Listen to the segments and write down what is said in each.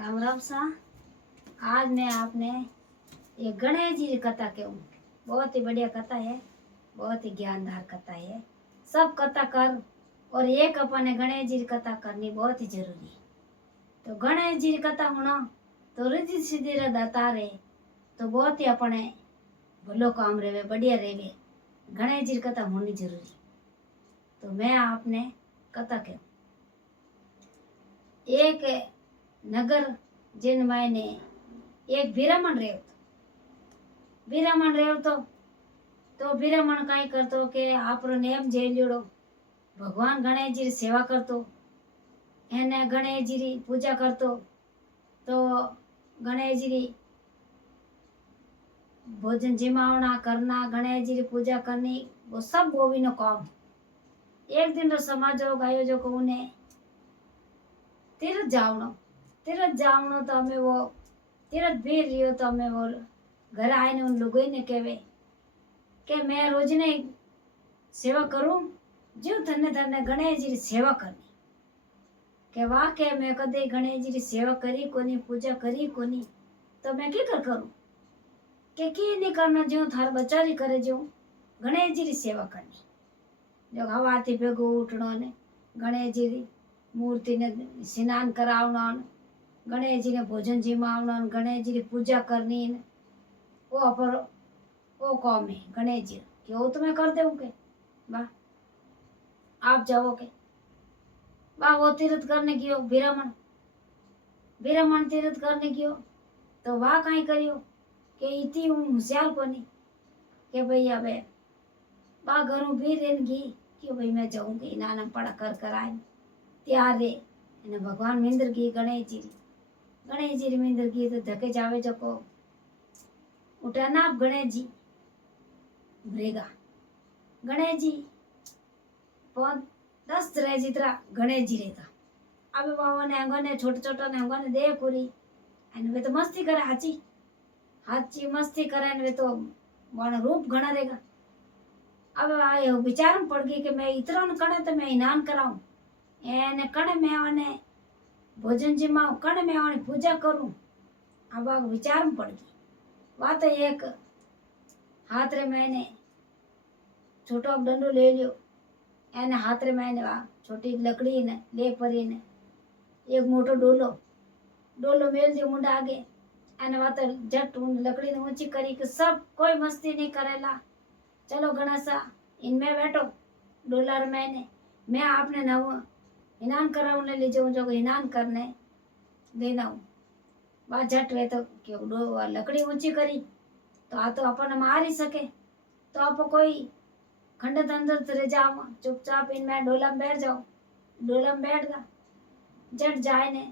राम राम सा। आज मैं आपने ये गणेश जी की कथा कहूँ। बहुत ही बढ़िया कथा है, बहुत ही ज्ञानदार कथा है। सब कथा कर और एक अपने गणेश जी की कथा करनी बहुत ही जरूरी है। तो गणेश जी की कथा होना तो रिद्धि सिद्धि रे दाता रे, तो बहुत ही अपने भलो काम रेवे, बढ़िया रेवे। गणेश जी की कथा होनी जरूरी। तो मैं आपने कथा कहूँ। एक नगर जिन मायने एक ब्राह्मण रेव। ब्राह्मण रेव तो ब्राह्मण काई करतो के आपरो नेम जेल्योड़ो भगवान गणेश जी री सेवा करतो, एने गणेश जी री पूजा करतो। तो गणेश जी री भोजन जिमावना करना, गणेश जी री पूजा करनी, वो सब बोवी नो काम। एक दिन रो समाजो गायो जो को उन्हें तीर्थ जावणो तो हमें वो तीर्थ भी रियो तो हमें वो घर आईने उन लोगों ने कहवे के मैं रोज ने सेवा करूं जो थने थने गणेश जी री सेवा करनी। के वाह के मैं कदे गणेश जी री सेवा करी कोनी, पूजा करी कोनी, तो मैं क्या करूं के की नहीं करना जो थार बचारी करे जो गणेश जी री सेवा करनी। जो हवाती भेगो उठनो ने गणेश जी री मूर्ति ने स्नान करावनो, गणेश जी ने भोजन जिमावनो, गणेश जी री पूजा करनी, वो अपर वो काम है गणेश जी कि वो तो मैं कर दूं के वाह आप जाओ के वाह। वो तीर्थ करने की ब्राह्मण ब्राह्मण तीर्थ करने की तो वाह कहीं करियो के इतनी होशियार कोनी के भाई अब वाह घरों भी रेनगी कि भाई मैं जाऊंगी नाना पढ़ा कर आए त्यार रे ने भगवान मिंद्र की गणेश जी मिंद्र की तो धके जावे जको उठाना आप गणेश जी भरेगा गणेश जी 10 रहे जितना गणेश जी रहेगा। अब बाबा ने अंगने छोटे छोटे ने अंगने दे पूरी एन वे तो मस्ती करे हाची मस्ती करे वे तो वन रूप घना रहेगा। अब आए विचार में पड़ गई कि मैं इतना कणे तो मैं इनाम कराऊं एने कणे मैं आने भोजन जिमाऊं कणे मैं आने पूजा करूं। अब आग विचार में पड़ गई वह तो एक हाथ रे मैंने छोटो डंडो ले लियो एने हाथ रे मैंने वा छोटी लकड़ी ने ले परी ने एक मोटो डोलो मेल दियो मुंडा आगे एने वा तो झट लकड़ी ने ऊंची करी कि सब कोई मस्ती नहीं करेला, चलो गणेशा इनमें बैठो डोला रे मैंने मैं आपने नव इनाम कराने ले जाऊं जो इनाम करने देना हूं। वह झट वे तो क्यों लकड़ी ऊंची करी तो आ तो अपन मार ही सके तो आप कोई खंडत अंदर रह जाओ चुपचाप इनमें डोला में बैठ जाओ। डोला में बैठ गया जट जाए ने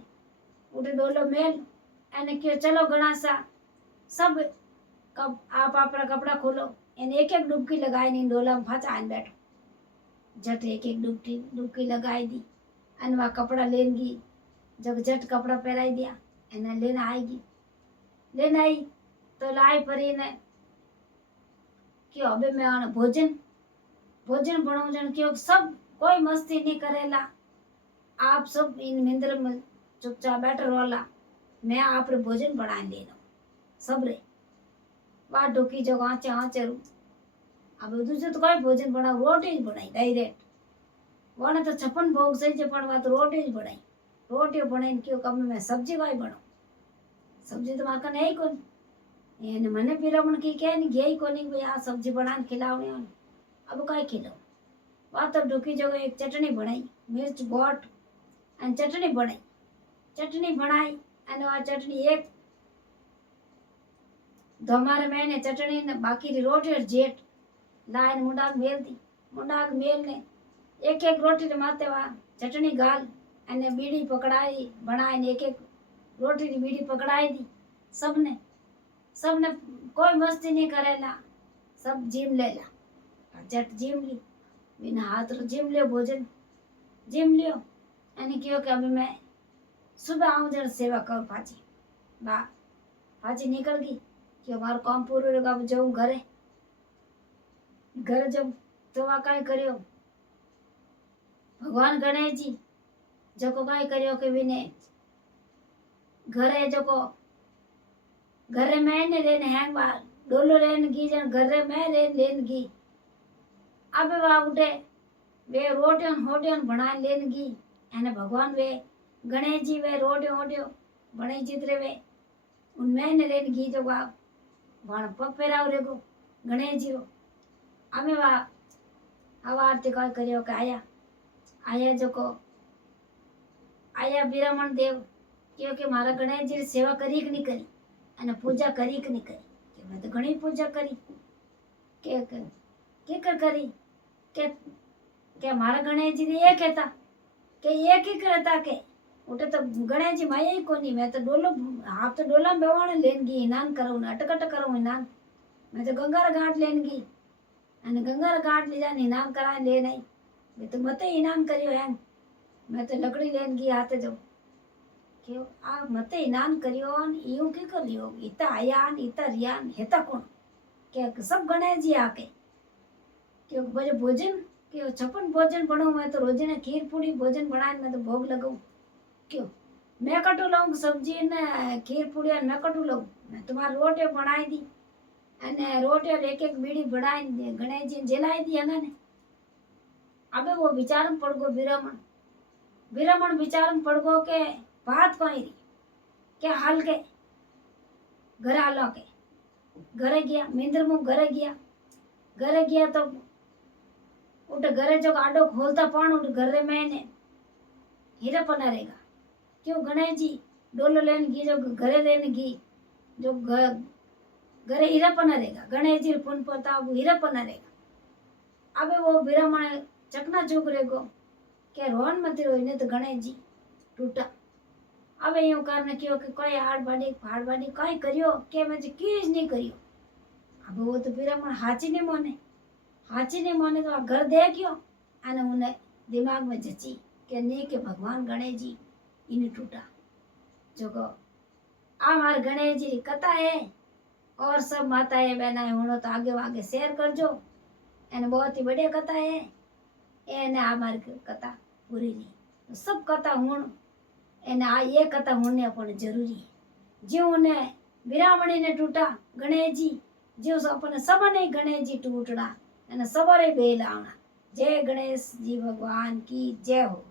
उठे डोलो मेल एने क्यों चलो गणासा सब कब आप अपना कपड़ा खोलो एने एक एक डुबकी लगाई नहीं डोला में फंसा आन बैठो जट एक एक डुबकी लगाई दी अनवा कपड़ा लेंगी जब जट कपड़ा पहनाई दिया एने लेना लेना आई तो लाई परी ने क्यों अबे मैं आना भोजन बनाऊं जन क्यों सब कोई मस्ती नहीं करेला, आप सब इन मिंद्र में चुपचाप बैठ रोला मैं आप रे भोजन बना लेना सब रे वाह डोकी जो आचे आचे रू। अब दूसरे तो कोई भोजन बना रोटी बनाई डायरेक्ट वाने तो 56 भोग सही जे पण बात रोटी बनाई रोटी बनाई क्यों कम में सब्जी कोई बनाओ सब्जी तो मार का नहीं कोन एने मने पिरामण की के नहीं गई कोनी भाई आ सब्जी बनान खिलावनी अब काय खिलाओ वा तो डोकी जो एक चटनी बनाई मिर्च बोट अन चटनी बनाई अने आ चटनी एक धमारे मैंने चटनी ने बाकी री रोटी और जेट लाइन मुंडा मेल दी मुंडा मेल ने एक एक रोटी रे माते वा चटनी गाल अने बीड़ी पकड़ाई बनाई ने एक एक रोटी री बीड़ी पकड़ाई दी सबने कोई मस्ती नहीं करेला सब जिम लेला जट जिम ली बिना हाथ रो जिम लियो भोजन जिम लियो अने क्यों कि अभी मैं सुबह आऊं जन सेवा करूं पाची निकल गई कि हमारो काम पूरो होगा अब जाऊं घर जाऊं तो वा काई करियो भगवान गणेश जी जको काई करियो कि विने घरे जको घरे में ने लेने हैंग बा डोलो लेन की जन घरे में लेन की अबे वा उठे वे रोटियन होटियन बना लेन की एने भगवान वे गणेश जी वे रोटियो होटियो बने चित्रे वे उनमें ने लेन की जो वा वण पग फेराव रेगो गणेश जी रो अबे वा हवा आरती काय करियो के आया जको आया बिरामण देव क्योंकि मारा गणेश जी सेवा करी कि नहीं करी અને પૂજા કરી કે નહીં કરી કે મેં તો ઘણી પૂજા કરી કે કરી કે મારા ગણેશજી એક હતા કે એક ही करता के उठे तो गणेश जी माया ही कोनी मैं तो डोलो आप तो डोला में बेवाने लेन गई इनान करूँ अटकट करूँ इनान मैं तो गंगार घाट लेन गई અને ગંગાર ઘાટ ले जाने इनान कराए ले नहीं मैं तो मते इनान करियो है मैं तो लकड़ी लेन गई हाथे जो क्यों आ मते इनान करियो ने यूं के करियो इता आया ने इता रिया ने हेता कोण के सब गणेश जी आके क्यों बजे भोजन क्यों 56 भोजन बनाऊं मैं तो रोज ने खीर पूरी भोजन बनाए मैं तो भोग लगाऊं क्यों मैं कटू लाऊं सब्जी ने खीर पूरी मैं कटू लाऊं मैं तुम्हारी रोटी बनाई दी અને રોટી एक एक बीड़ी बढ़ाई गणेश जी जलाई दी हंगा ने अबे वो विचार में पड़ गो विरमण विचार में पड़ गो के बात कोई रही क्या हाल के घर आलो के घरे गया मिंद्र मुँह घरे गया तो उठ घरे जो आडो खोलता पान उठ घरे में ने हीरा पना रहेगा क्यों गणेश जी डोलो लेने की जो घरे लेने की जो घरे हीरा पना रहेगा गणेश जी पुन पता वो हीरा पना रहेगा अबे वो बिरामण चकना चूक रहेगो के रोन मत रोई तो गणेश जी टूटा अबे यूं करने क्यों कि कोई हाड़ बाड़ी कई करियो के मैं कीज नहीं करियो अब वो तो बिरामण हाची नहीं मोने तो घर दे क्यों आने उन्हें दिमाग में जची के नहीं के भगवान गणेश जी इन टूटा जो को आ मार गणेश जी कथा है और सब माताएं बहनाएं होनो तो आगे शेयर करजो एने बहुत ही बढ़िया कथा है एने आ मारी कथा पूरी नहीं तो सब कथा होण एने आ ये कथा होने अपन जरूरी है जो ने बिरामणी ने टूटा गणेश जी जो अपने सबने गणेश जी टूटड़ा एने सबरे बेल आवना जय गणेश जी भगवान की जय हो।